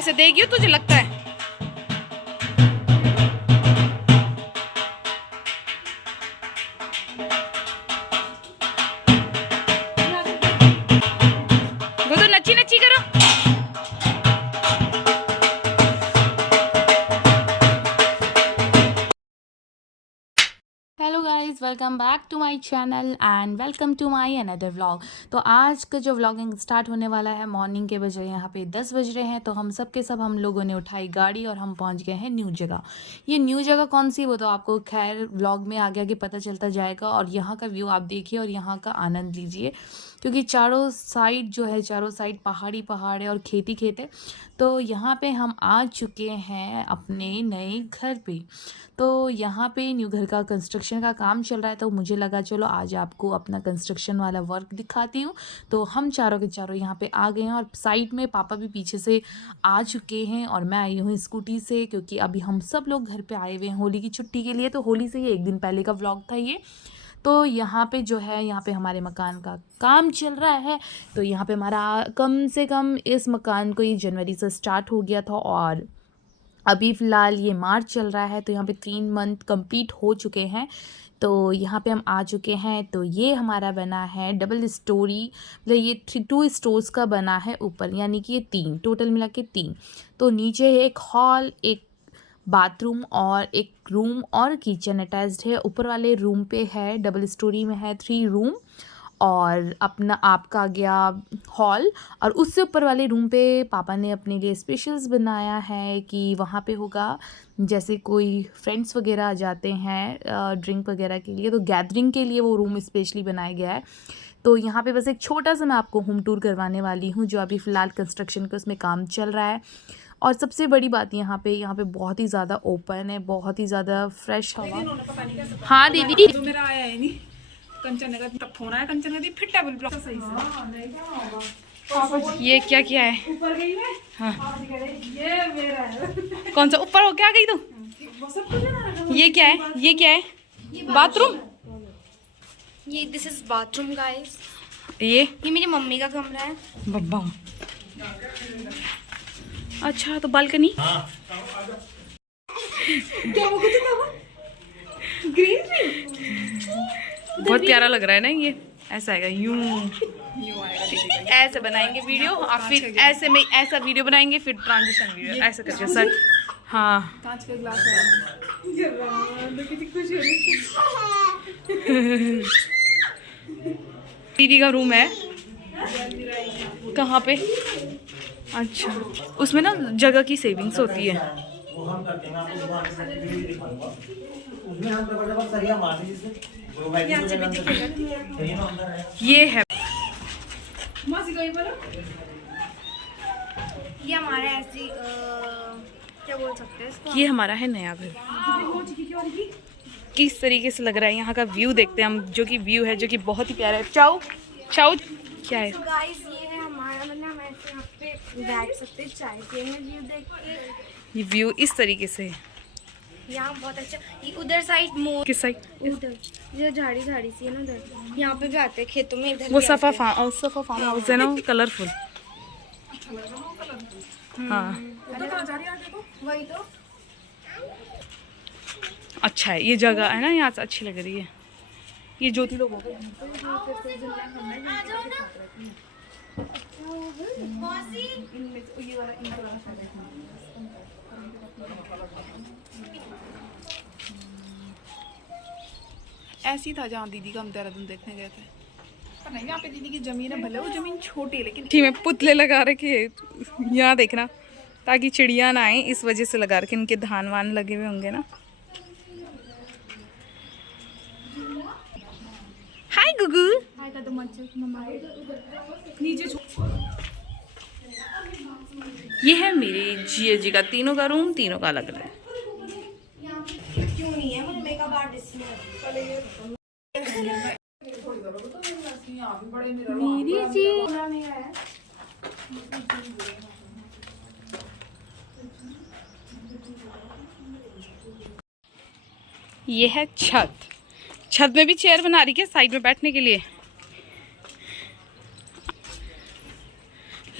ऐसे देगी तुझे लगता है? वो तो नच्ची नच्ची करो। Hello guys, welcome back to my channel and welcome to my another vlog. तो आज का जो व्लॉगिंग स्टार्ट होने वाला है मॉर्निंग के बजे यहाँ पे 10 बज रहे हैं। तो हम सब के सब हम लोगों ने उठाई गाड़ी और हम पहुँच गए हैं न्यू जगह। ये न्यू जगह कौन सी वो तो आपको खैर व्लॉग में आगे आगे पता चलता जाएगा। और यहाँ का व्यू आप देखिए और यहाँ का आनंद लीजिए, क्योंकि चारों साइड जो है चारों साइड पहाड़ी पहाड़ है और खेती खेत है। तो यहाँ पे हम आ चुके हैं अपने नए घर पे। तो यहाँ पे न्यू घर का कंस्ट्रक्शन का काम चल रहा है, तो मुझे लगा चलो आज आपको अपना कंस्ट्रक्शन वाला वर्क दिखाती हूँ। तो हम चारों के चारों यहाँ पे आ गए हैं और साइड में पापा भी पीछे से आ चुके हैं और मैं आई हूँ स्कूटी से, क्योंकि अभी हम सब लोग घर पे आए हुए हैं होली की छुट्टी के लिए। तो होली से ही एक दिन पहले का व्लॉग था ये। तो यहाँ पे जो है यहाँ पे हमारे मकान का काम चल रहा है। तो यहाँ पे हमारा कम से कम इस मकान को ये जनवरी से स्टार्ट हो गया था और अभी फ़िलहाल ये मार्च चल रहा है। तो यहाँ पे 3 मंथ कंप्लीट हो चुके हैं। तो यहाँ पे हम आ चुके हैं। तो ये हमारा बना है डबल स्टोरी, मतलब ये 2 स्टोर्स का बना है ऊपर, यानी कि ये 3 टोटल मिला के 3। तो नीचे है एक हॉल, एक बाथरूम और एक रूम और किचन अटैच्ड है। ऊपर वाले रूम पे है डबल स्टोरी में है 3 रूम और अपना आपका गया हॉल। और उससे ऊपर वाले रूम पे पापा ने अपने लिए स्पेशल्स बनाया है कि वहाँ पे होगा जैसे कोई फ्रेंड्स वगैरह आ जाते हैं ड्रिंक वगैरह के लिए, तो गैदरिंग के लिए वो रूम स्पेशली बनाया गया है। तो यहाँ पे बस एक छोटा सा मैं आपको होम टूर करवाने वाली हूँ, जो अभी फ़िलहाल कंस्ट्रक्शन का उसमें काम चल रहा है। और सबसे बड़ी बात यहाँ पे बहुत ही ज़्यादा ओपन है, बहुत ही ज़्यादा फ्रेश हवा। हाँ दीदी, जो मेरा आया है नहीं कंचन का तब फोन आया, कंचन का दी फिर टेबल ब्लॉक सही से। ये क्या किया है? ऊपर गई मैं। हाँ। ये मेरा है। कौन सा ऊपर हो क्या गई तू? वो सब कुछ है। ये क्या है? ये क्या है? बाथरूम? ये दिस इज बाथरूम गाइस। ये मेरी मम्मी का कमरा है। बब्बा। अच्छा, तो बालकनी? क्या वो कुछ था वो ग्रीन बहुत प्यारा लग रहा है ना ये। ऐसा आएगा यूं आएगा। ऐसे बनाएंगे वीडियो और फिर ऐसे में ऐसा वीडियो बनाएंगे, फिर ट्रांजिशन वीडियो ऐसे करके सर। हाँ, कांच का ग्लास है। ये राम कितनी खुशी हो रही है। दीदी का रूम है। कहाँ पे? अच्छा, उसमें ना जगह की सेविंग्स होती है। ये है ये हमारा ऐसी क्या बोल सकते हैं इसको, ये हमारा है नया घर। किस तरीके से लग रहा है यहाँ का व्यू देखते हैं हम, जो कि व्यू है जो कि बहुत ही प्यारा है। चाउ चाउ क्या है? तो गाइस ये है हमारा, मतलब हम ऐसे यहाँ पे बैठ सकते हैं चाय पियेंगे व्यू देख के। ये व्यू इस तरीके से है। यहाँ बहुत अच्छा, ये उधर साइड मोर, किस साइड? उधर जो झाड़ी झाड़ी सी है ना उधर, यहाँ पे भी आते हैं खेतों में। इधर वो भी सफा आते हैं। फार्म हाउस है ना, कलरफुल। हाँ, वही तो। अच्छा है ये जगह है ना, यहाँ से अच्छी लग रही है। ये ज्योति लोग हो गए। ऐसी था जहाँ दीदी का हम देहरादून देखने गए थे। पर नहीं, यहाँ पे दीदी की जमीन है, भले वो जमीन छोटी है लेकिन ठीक में पुतले लगा रखे यहाँ देखना, ताकि चिड़िया ना आए, इस वजह से लगा रखे। इनके धान वान लगे हुए होंगे ना। हाय गुगू। नीचे ये है मेरे जिया जी का तीनों का रूम, तीनों का अलग अलग है। क्यों नहीं है, मुझे मेकअप आर्टिस्ट में मेरी जी ये है छत। छत में भी चेयर बना रही है साइड में बैठने के लिए।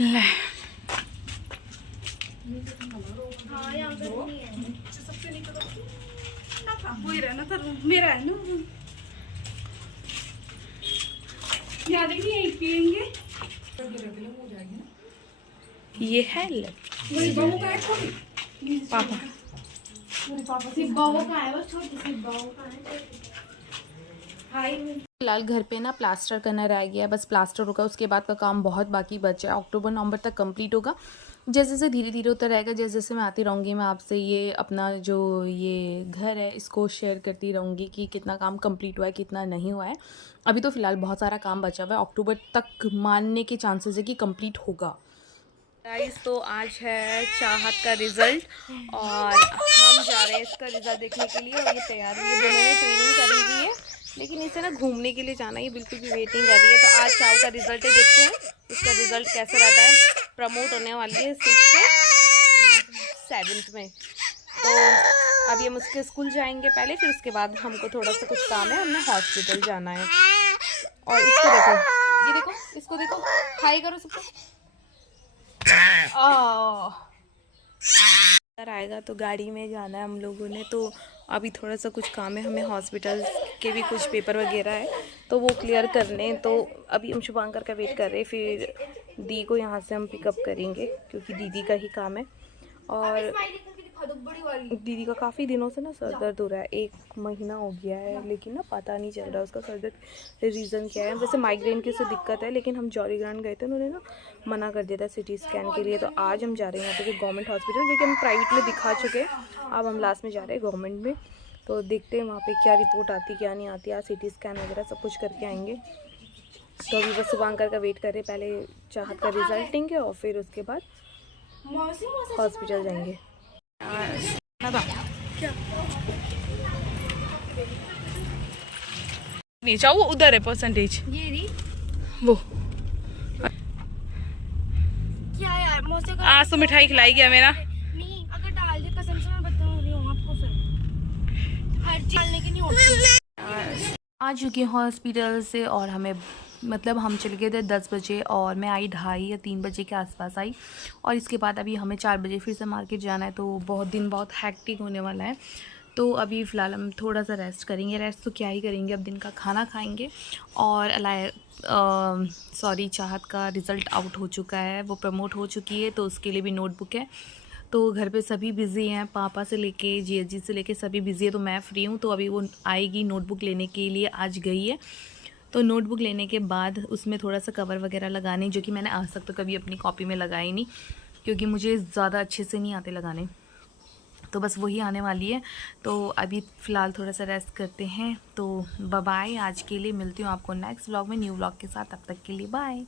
ले। हाँ यहाँ पे नहीं है। सबसे नीचे ना था, वही रहना था, मेरा है ना। याद नहीं है पियेंगे। ये है मेरी बहू का है छोटी पापा। मेरे पापा सिर्फ बहू का है, वो छोटी सी बहू का है। हाय फिलहाल घर पे ना प्लास्टर करना रह गया है, बस प्लास्टर होगा, उसके बाद का काम बहुत बाकी बचा है। अक्टूबर नवंबर तक कंप्लीट होगा। जैसे जैसे धीरे धीरे होता रहेगा, जैसे जैसे मैं आती रहूँगी, मैं आपसे ये अपना जो ये घर है इसको शेयर करती रहूँगी कि कितना काम कंप्लीट हुआ है, कितना नहीं हुआ है। अभी तो फ़िलहाल बहुत सारा काम बचा हुआ है, अक्टूबर तक मानने के चांसेस है कि कंप्लीट होगा। गाइस, तो आज है चाहत का रिज़ल्ट और हम जा रहे हैं इसका रिज़ल्ट देखने के लिए। और ये तैयार हुई है, दोनों ने ट्रेनिंग करी हुई है, लेकिन इसे ना घूमने के लिए जाना है, ये बिल्कुल भी वेटिंग कर रही है। तो आज चाव का रिज़ल्ट है, देखते हैं उसका रिज़ल्ट कैसा रहता है। प्रमोट होने वाली है 6 से 7 में। तो अब ये मुझके स्कूल जाएंगे पहले, फिर उसके बाद हमको थोड़ा सा कुछ काम है, हमने हॉस्पिटल जाना है। और इसको देखो, ये देखो, इसको देखो, हाई करो सबको। आएगा तो गाड़ी में जाना है हम लोगों ने। तो अभी थोड़ा सा कुछ काम है, हमें हॉस्पिटल के भी कुछ पेपर वगैरह है तो वो क्लियर करने। तो अभी हम शुभांकर का वेट कर रहे हैं, फिर दी को यहाँ से हम पिकअप करेंगे क्योंकि दीदी का ही काम है। और दीदी का काफ़ी दिनों से ना सर दर्द हो रहा है, 1 महीना हो गया है, लेकिन ना पता नहीं चल रहा उसका सर दर्द रीज़न क्या है। वैसे माइग्रेन की से दिक्कत है, लेकिन हम जौरीग्रांट गए थे, उन्होंने ना मना कर दिया था सिटी स्कैन के लिए। तो आज हम जा रहे हैं यहाँ पे गवर्नमेंट हॉस्पिटल, लेकिन हम प्राइवेट में दिखा चुके हैं, अब हम लास्ट में जा रहे हैं गवर्नमेंट में। तो देखते हैं वहाँ पर क्या रिपोर्ट आती क्या नहीं आती। आज सिटी स्कैन वगैरह सब कुछ करके आएंगे। तो अभी बस शुभांकर का वेट कर रहे, पहले चाहत का रिजल्ट लेंगे और फिर उसके बाद हॉस्पिटल जाएंगे। नीचा वो उधर है परसेंटेज, ये रही वो क्या यार, मौसी को आज तो मिठाई खिलाई गया मेरा। नहीं, अगर डाल दे कसम से मैं बता रही हूँ आपको, फिर हर चीज डालने की नहीं होती। आ चुके हैं हॉस्पिटल से और हमें मतलब हम चले गए थे 10 बजे और मैं आई 2:30 या 3 बजे के आसपास आई। और इसके बाद अभी हमें 4 बजे फिर से मार्केट जाना है, तो बहुत हैक्टिक होने वाला है। तो अभी फ़िलहाल हम थोड़ा सा रेस्ट करेंगे। रेस्ट तो क्या ही करेंगे, अब दिन का खाना खाएंगे। और चाहत का रिज़ल्ट आउट हो चुका है, वो प्रमोट हो चुकी है, तो उसके लिए भी नोटबुक है। तो घर पे सभी बिज़ी हैं, पापा से लेके जीजी से लेके सभी बिज़ी है, तो मैं फ्री हूँ। तो अभी वो आएगी नोटबुक लेने के लिए, आज गई है। तो नोटबुक लेने के बाद उसमें थोड़ा सा कवर वगैरह लगाने, जो कि मैंने आज तक तो कभी अपनी कॉपी में लगाई नहीं, क्योंकि मुझे ज़्यादा अच्छे से नहीं आते लगाने। तो बस वही आने वाली है। तो अभी फ़िलहाल थोड़ा सा रेस्ट करते हैं। तो बाय बाय, आज के लिए मिलती हूँ आपको नेक्स्ट व्लॉग में, न्यू व्लॉग के साथ। तब तक के लिए बाय।